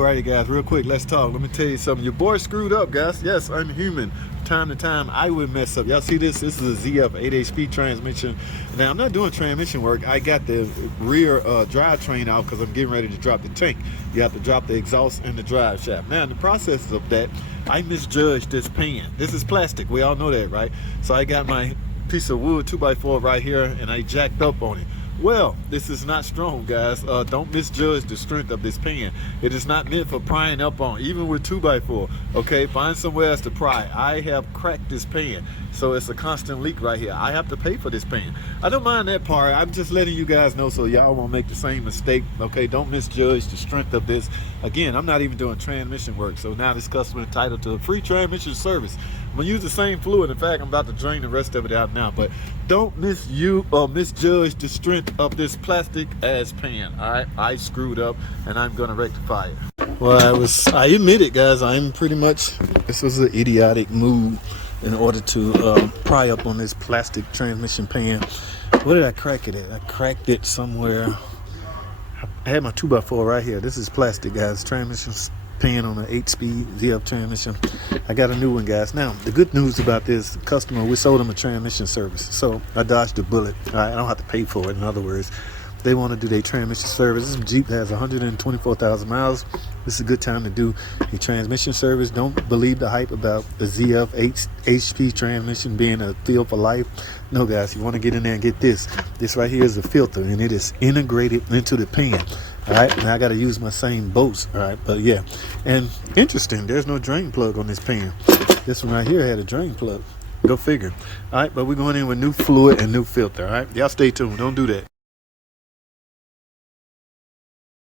Alrighty guys, real quick, let's talk. Let me tell you something. Your boy screwed up, guys. Yes, I'm human. Time to time, I would mess up. Y'all see this? This is a ZF 8HP transmission. Now, I'm not doing transmission work. I got the rear drivetrain out because I'm getting ready to drop the tank. You have to drop the exhaust and the drive shaft. Now, in the process of that, I misjudged this pan. This is plastic. We all know that, right? So I got my piece of wood 2x4 right here, and I jacked up on it. Well, this is not strong, guys. Don't misjudge the strength of this pan. It is not meant for prying up on, even with 2x4. Okay, find somewhere else to pry. I have cracked this pan, so it's a constant leak right here. I have to pay for this pan. I don't mind that part. I'm just letting you guys know so y'all won't make the same mistake. Okay, don't misjudge the strength of this. Again, I'm not even doing transmission work, so now this customer entitled to a free transmission service. I'm gonna use the same fluid. In fact, I'm about to drain the rest of it out now, but don't misjudge the strength of this plastic ass pan. All right, I screwed up and I'm gonna rectify it. Well, I admit it, guys. This was an idiotic move in order to pry up on this plastic transmission pan. Where did I crack it at? I cracked it somewhere. I had my 2x4 right here. This is plastic, guys. Transmission pan on an 8-speed ZF transmission. I got a new one, guys. Now, the good news about this customer, we sold them a transmission service, so I dodged a bullet. I don't have to pay for it. In other words, they want to do their transmission service. This Jeep has 124,000 miles. This is a good time to do a transmission service. Don't believe the hype about the ZF HP transmission being a feel for life. No, guys, you want to get in there and get this. This right here is a filter, and it is integrated into the pan. All right, now I got to use my same bolts. All right, but yeah, and interesting, there's no drain plug on this pan. This one right here had a drain plug. Go figure. All right, but we're going in with new fluid and new filter. All right, y'all stay tuned. Don't do that.